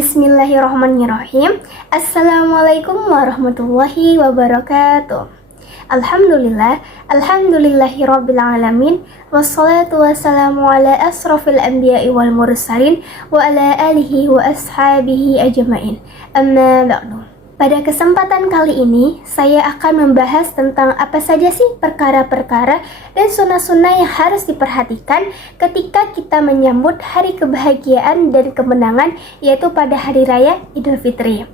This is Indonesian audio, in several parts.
Bismillahirrahmanirrahim. Assalamualaikum warahmatullahi wabarakatuh. Alhamdulillahirabbil alamin. Wassalatu wassalamu ala asrofil anbiya'i wal mursalin wa ala alihi wa ashabihi ajmain. Amma ba'du. Pada kesempatan kali ini, saya akan membahas tentang apa saja sih perkara-perkara dan sunnah-sunnah yang harus diperhatikan ketika kita menyambut hari kebahagiaan dan kemenangan, yaitu pada Hari Raya Idul Fitri.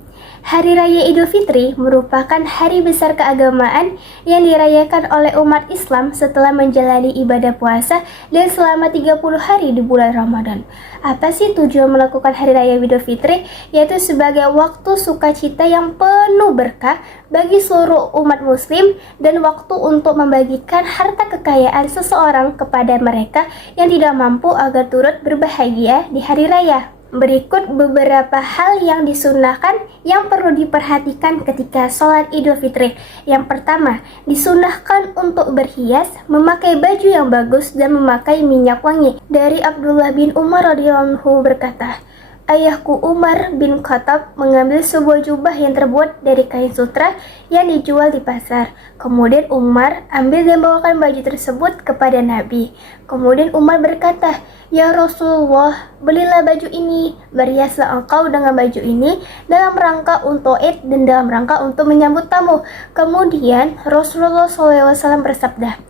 Hari Raya Idul Fitri merupakan hari besar keagamaan yang dirayakan oleh umat Islam setelah menjalani ibadah puasa dan selama 30 hari di bulan Ramadan. Apa sih tujuan melakukan Hari Raya Idul Fitri? Yaitu sebagai waktu sukacita yang penuh berkah bagi seluruh umat muslim dan waktu untuk membagikan harta kekayaan seseorang kepada mereka yang tidak mampu agar turut berbahagia di hari raya. Berikut beberapa hal yang disunahkan yang perlu diperhatikan ketika sholat Idul Fitri. Yang pertama, disunahkan untuk berhias, memakai baju yang bagus, dan memakai minyak wangi. Dari Abdullah bin Umar radhiyallahu berkata, ayahku Umar bin Khattab mengambil sebuah jubah yang terbuat dari kain sutra yang dijual di pasar. Kemudian Umar ambil dan bawakan baju tersebut kepada Nabi. Kemudian Umar berkata, ya Rasulullah, belilah baju ini, berhiaslah engkau dengan baju ini dalam rangka untuk Id dan dalam rangka untuk menyambut tamu. Kemudian Rasulullah SAW bersabda,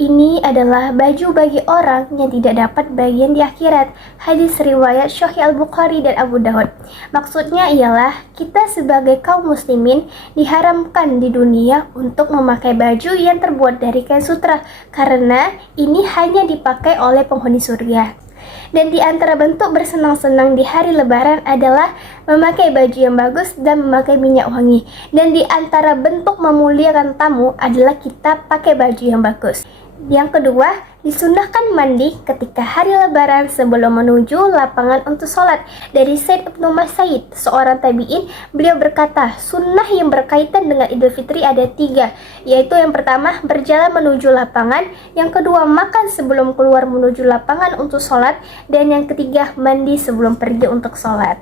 ini adalah baju bagi orang yang tidak dapat bagian di akhirat. Hadis riwayat Sahih Al-Bukhari dan Abu Dawud. Maksudnya ialah kita sebagai kaum muslimin diharamkan di dunia untuk memakai baju yang terbuat dari kain sutra, karena ini hanya dipakai oleh penghuni surga. Dan di antara bentuk bersenang-senang di hari lebaran adalah memakai baju yang bagus dan memakai minyak wangi. Dan di antara bentuk memuliakan tamu adalah kita pakai baju yang bagus. Yang kedua, disunahkan mandi ketika hari lebaran sebelum menuju lapangan untuk sholat. Dari Said Ibnu Musayyib, seorang tabi'in, beliau berkata, sunnah yang berkaitan dengan Idul Fitri ada 3, yaitu yang pertama, berjalan menuju lapangan, yang kedua, makan sebelum keluar menuju lapangan untuk sholat, dan yang ketiga, mandi sebelum pergi untuk sholat.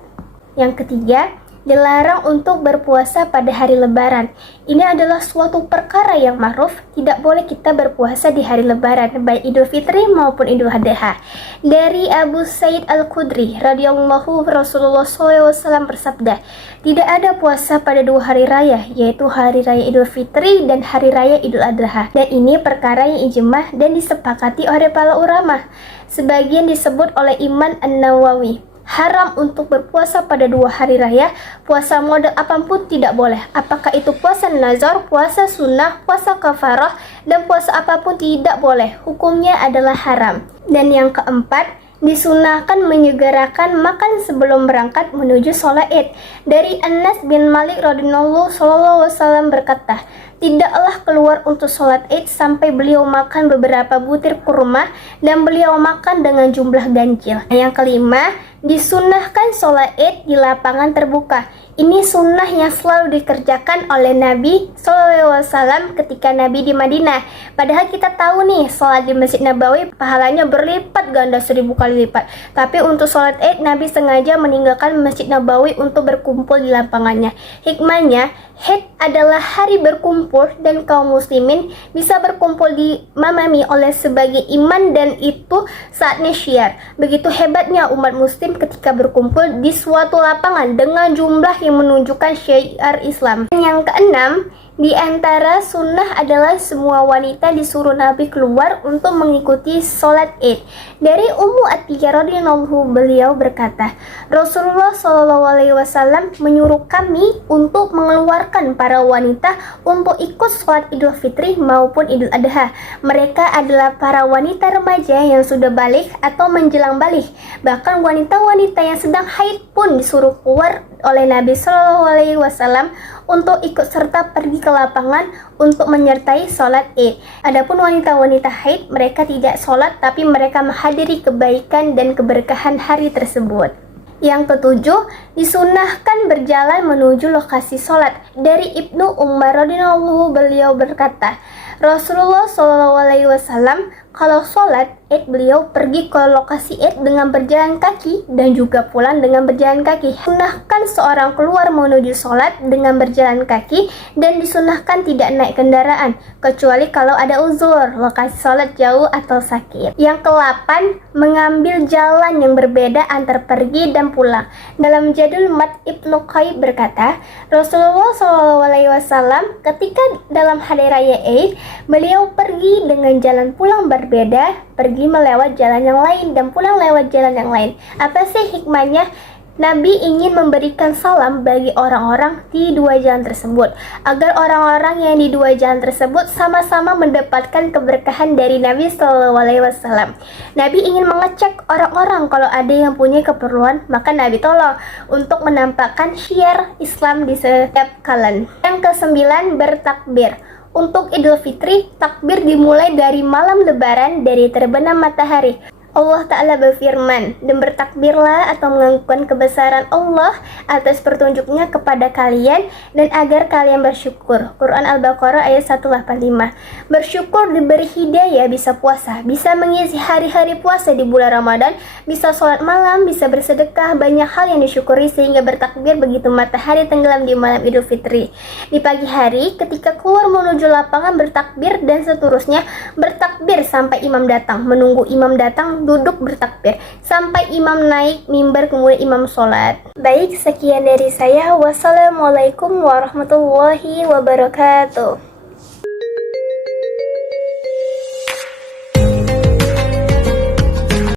Yang ketiga, dilarang untuk berpuasa pada hari lebaran. Ini adalah suatu perkara yang ma'ruf, tidak boleh kita berpuasa di hari lebaran, baik Idul Fitri maupun Idul Adha. Dari Abu Sa'id Al-Khudri radhiyallahu Rasulullah SAW bersabda, tidak ada puasa pada 2 hari raya, yaitu hari raya Idul Fitri dan hari raya Idul Adha. Dan ini perkara yang ijmah dan disepakati oleh para ulama. Sebagian disebut oleh Imam An-Nawawi, haram untuk berpuasa pada 2 hari raya. Puasa model apapun tidak boleh, apakah itu puasa nazar, puasa sunnah, puasa kafarah, dan puasa apapun tidak boleh, hukumnya adalah haram. Dan yang keempat, disunahkan menyegerakan makan sebelum berangkat menuju sholat Id. Dari Anas bin Malik radhiyallahu SAW berkata, tidaklah keluar untuk sholat Id sampai beliau makan beberapa butir kurma dan beliau makan dengan jumlah ganjil. Yang kelima, disunahkan sholat Id di lapangan terbuka. Ini sunnah yang selalu dikerjakan oleh Nabi SAW ketika Nabi di Madinah. Padahal kita tahu nih, sholat di Masjid Nabawi pahalanya berlipat ganda 1000 kali lipat. Tapi untuk sholat Id, Nabi sengaja meninggalkan Masjid Nabawi untuk berkumpul di lapangannya. Hikmahnya, Id adalah hari berkumpul dan kaum muslimin bisa berkumpul di mamami oleh sebagai iman, dan itu saatnya syiar. Begitu hebatnya umat muslim ketika berkumpul di suatu lapangan dengan jumlah yang menunjukkan syiar Islam. Yang keenam, di antara sunnah adalah semua wanita disuruh Nabi keluar untuk mengikuti sholat Id. Dari Ummu Atiyah radhiyallahu, beliau berkata, Rasulullah SAW menyuruh kami untuk mengeluarkan para wanita untuk ikut sholat Idul Fitri maupun Idul Adha. Mereka adalah para wanita remaja yang sudah balik atau menjelang balik. Bahkan wanita-wanita yang sedang haid pun disuruh keluar oleh Nabi SAW untuk ikut serta pergi ke lapangan untuk menyertai sholat Id. Adapun wanita-wanita haid, mereka tidak sholat tapi mereka menghadiri kebaikan dan keberkahan hari tersebut. Yang ketujuh, disunahkan berjalan menuju lokasi sholat. Dari Ibnu Umar radhiyallahu, beliau berkata, Rasulullah SAW Kalau sholat Id, beliau pergi ke lokasi Id dengan berjalan kaki dan juga pulang dengan berjalan kaki. Sunahkan seorang keluar menuju sholat dengan berjalan kaki dan disunahkan tidak naik kendaraan, kecuali kalau ada uzur, lokasi sholat jauh atau sakit. Yang ke-8, mengambil jalan yang berbeda antar pergi dan pulang. Dalam Jadul Mat, Ibnu Qayyim berkata, Rasulullah SAW ketika dalam hari raya Id, beliau pergi dengan jalan pulang berbeda, pergi melewat jalan yang lain dan pulang lewat jalan yang lain. Apa sih hikmahnya? Nabi ingin memberikan salam bagi orang-orang di dua jalan tersebut, agar orang-orang yang di dua jalan tersebut sama-sama mendapatkan keberkahan dari Nabi SAW. Nabi ingin mengecek orang-orang kalau ada yang punya keperluan, maka Nabi tolong untuk menampakkan syiar Islam di setiap kalangan. Yang ke-9, bertakbir. Untuk Idul Fitri, takbir dimulai dari malam lebaran dari terbenam matahari. Allah Ta'ala berfirman, dan bertakbirlah atau mengakukan kebesaran Allah atas petunjuknya kepada kalian dan agar kalian bersyukur. Quran Al-Baqarah ayat 185. Bersyukur diberi hidayah, bisa puasa, bisa mengisi hari-hari puasa di bulan Ramadan, bisa sholat malam, bisa bersedekah, banyak hal yang disyukuri sehingga bertakbir begitu matahari tenggelam di malam Idul Fitri. Di pagi hari ketika keluar menuju lapangan bertakbir dan seterusnya, bertakbir sampai imam datang, menunggu imam datang, duduk bertakbir sampai imam naik mimbar kemudian imam sholat. Baik, sekian dari saya. Wassalamualaikum warahmatullahi wabarakatuh.